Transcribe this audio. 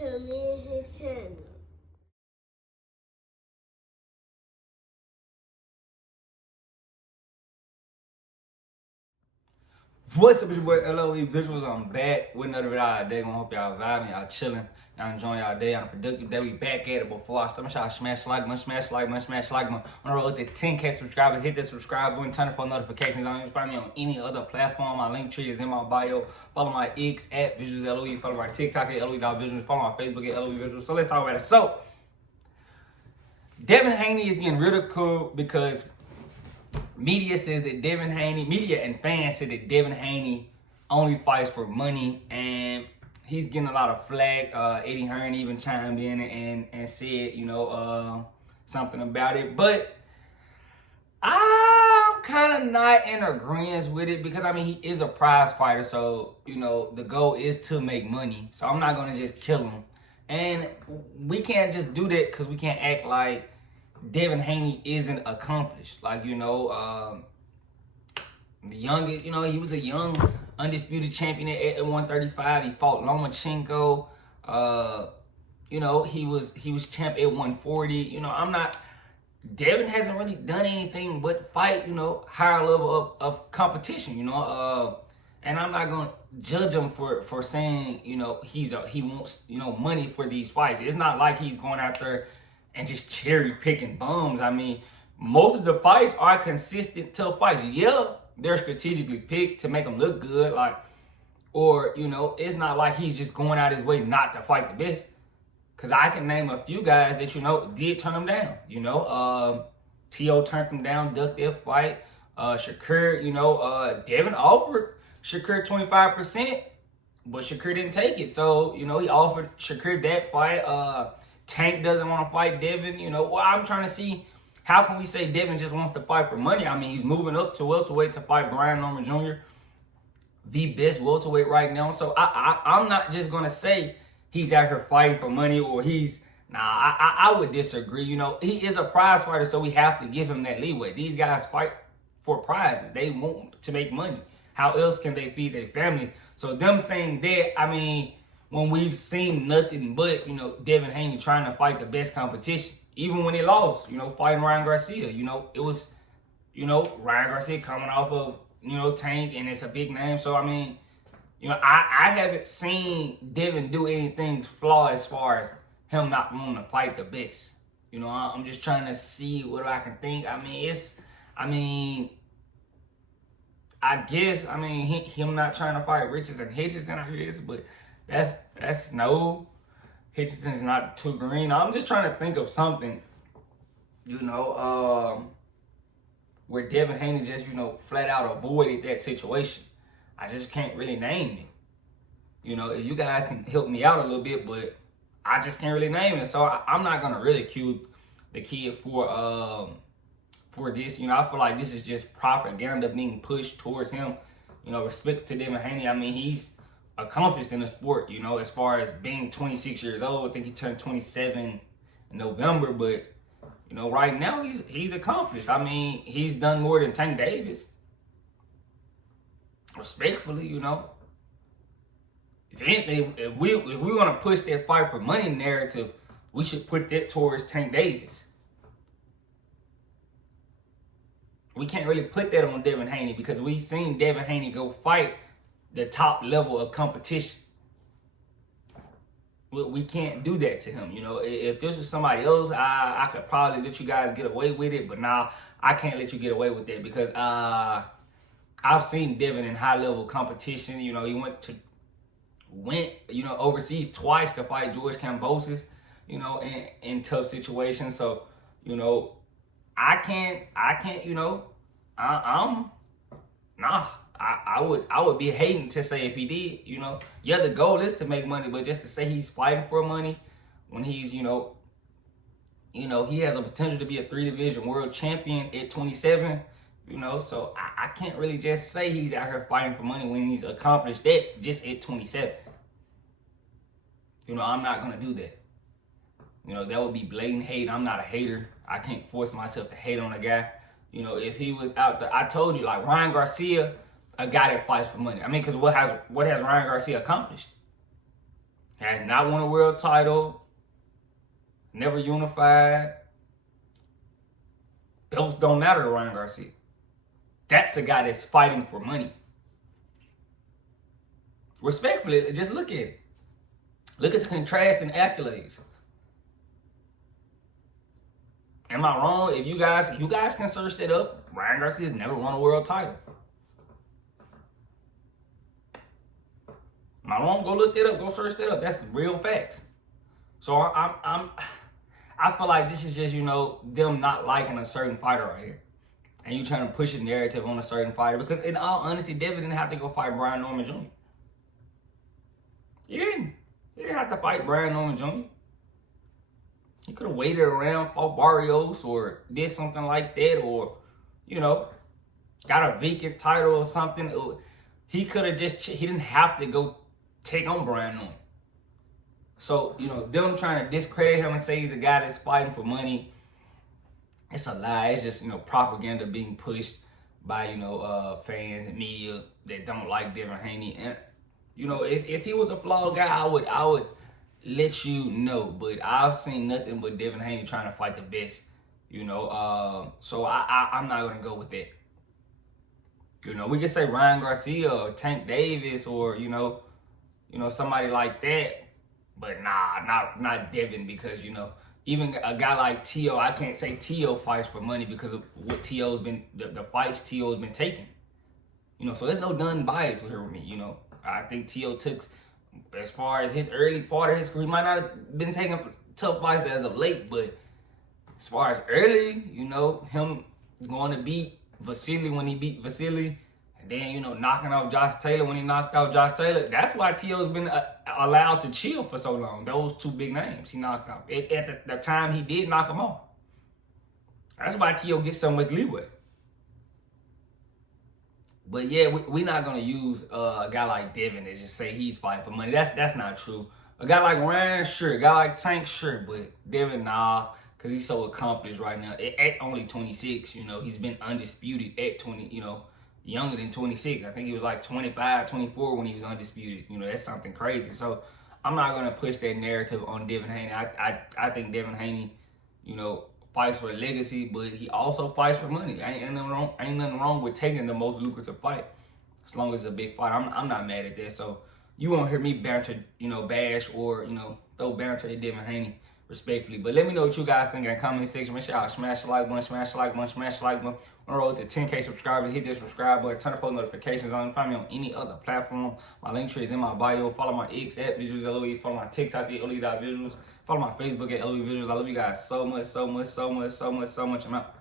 to me and his channel. What's up, it's your boy LOE Visuals. I'm back with another video today. Gonna hope y'all vibing, y'all chilling, y'all enjoying y'all day on a productive day. We back at it. Before I start, make sure y'all smash like button, smash like button, smash like button. On the road to 10K subscribers, hit that subscribe button, turn on notifications. I don't even find me on any other platform. My link tree is in my bio. Follow my X at Visuals LOE. Follow my TikTok at LOE.Visuals. Follow my Facebook at LOE Visuals. So let's talk about it. So Devin Haney is getting ridiculed because media says that media and fans say that Devin Haney only fights for money, and he's getting a lot of flack. Eddie Hearn even chimed in and said, something about it. But I'm kind of not in agreement with it because, he is a prize fighter. So, the goal is to make money. So I'm not going to just kill him. And we can't just do that because we can't act like Devin Haney isn't accomplished. The youngest, he was a young undisputed champion at 135. He fought Lomachenko. He was champ at 140. Devin hasn't really done anything but fight, higher level of competition, and I'm not gonna judge him for saying, he wants, money for these fights. It's not like he's going out there and just cherry picking bums. Most of the fights are consistent tough fights. Yeah, they're strategically picked to make them look good, it's not like he's just going out his way not to fight the best. Cause I can name a few guys that did turn him down. T.O. turned him down, ducked their fight. Shakur, Devin offered Shakur 25%, but Shakur didn't take it. So he offered Shakur that fight. Tank doesn't want to fight Devin. I'm trying to see, how can we say Devin just wants to fight for money? He's moving up to welterweight to fight Brian Norman Jr., the best welterweight right now. So I'm not just going to say he's out here fighting for money or I would disagree. He is a prize fighter, so we have to give him that leeway. These guys fight for prizes. They want to make money. How else can they feed their family? So them saying that, when we've seen nothing but, Devin Haney trying to fight the best competition. Even when he lost, fighting Ryan Garcia, it was, Ryan Garcia coming off of, Tank, and it's a big name. So, I haven't seen Devin do anything flawed as far as him not wanting to fight the best. I'm just trying to see what I can think. I guess, him not trying to fight Richardson and Hitchison, I guess, but that's no. Hitchison's not too green. I'm just trying to think of something, where Devin Haney just, flat out avoided that situation. I just can't really name it. If you guys can help me out a little bit, but I just can't really name it. So I'm not gonna ridicule the kid for this. I feel like this is just propaganda being pushed towards him. Respect to Devin Haney. He's accomplished in the sport, as far as being 26 years old. I think he turned 27 in November, but right now he's accomplished. He's done more than Tank Davis. Respectfully, if anything, if we want to push that fight for money narrative, we should put that towards Tank Davis. We can't really put that on Devin Haney because we've seen Devin Haney go fight the top level of competition. We can't do that to him. If this was somebody else, I could probably let you guys get away with it, but now I can't let you get away with that because I've seen Devin in high level competition. He went overseas twice to fight George Kambosos, in tough situations. So, I can't, I would be hating to say if he did, the goal is to make money, but just to say he's fighting for money when he's, he has a potential to be a 3-division world champion at 27, so I can't really just say he's out here fighting for money when he's accomplished that just at 27. I'm not going to do that. That would be blatant hate. I'm not a hater. I can't force myself to hate on a guy. If he was out there, I told you, like Ryan Garcia, a guy that fights for money. Because what has Ryan Garcia accomplished? Has not won a world title. Never unified. Belts don't matter to Ryan Garcia. That's a guy that's fighting for money. Respectfully, just look at it. Look at the contrast and accolades. Am I wrong? If you guys can search that up, Ryan Garcia's never won a world title. Am I wrong? Go look that up. Go search that up. That's real facts. So I feel like this is just, them not liking a certain fighter right here. And you trying to push a narrative on a certain fighter. Because in all honesty, Devin didn't have to go fight Brian Norman Jr. He didn't. He didn't have to fight Brian Norman Jr. He could have waited around, fought Barrios or did something like that, or, got a vacant title or something. He could have he didn't have to go take on Brian Norman. So, them trying to discredit him and say he's a guy that's fighting for money, it's a lie. It's just, propaganda being pushed by, fans and media that don't like Devin Haney. And, if he was a flawed guy, I would let you know. But I've seen nothing but Devin Haney trying to fight the best, So I'm not going to go with that. We could say Ryan Garcia or Tank Davis or, somebody like that. But nah, not Devin, because, even a guy like T.O., I can't say T.O. fights for money because of what T.O.'s been, the fights T.O.'s been taking. So there's no none bias here with me, I think T.O. took, as far as his early part of his career, he might not have been taking tough fights as of late, but as far as early, him going to beat Vasily when he beat Vasily, and then, knocking out Josh Taylor when he knocked out Josh Taylor, that's why T.O.'s been allowed to chill for so long. Those two big names he knocked out. At the time he did knock them off. That's why T.O. gets so much leeway. But yeah, we're not going to use a guy like Devin to just say he's fighting for money. That's not true. A guy like Ryan, sure. A guy like Tank, sure. But Devin, nah, because he's so accomplished right now. At only 26, he's been undisputed at 20, younger than 26. I think he was like 25, 24 when he was undisputed. That's something crazy. So I'm not going to push that narrative on Devin Haney. I think Devin Haney, fights for a legacy, but he also fights for money. Ain't nothing wrong with taking the most lucrative fight, as long as it's a big fight. I'm not mad at that. So you won't hear me banter, bash or throw banter at Devin Haney, respectfully. But let me know what you guys think in the comment section. Make sure y'all smash the like button, smash the like button, smash the like button. On the road to 10K subscribers, hit that subscribe button, turn the post notifications on. Find me on any other platform. My link tree is in my bio. Follow my X at Visuals LOE. Follow my TikTok at LOE.Visuals. Follow my Facebook at LOE Visuals. I love you guys so much, so much, so much, so much, so much. I'm out.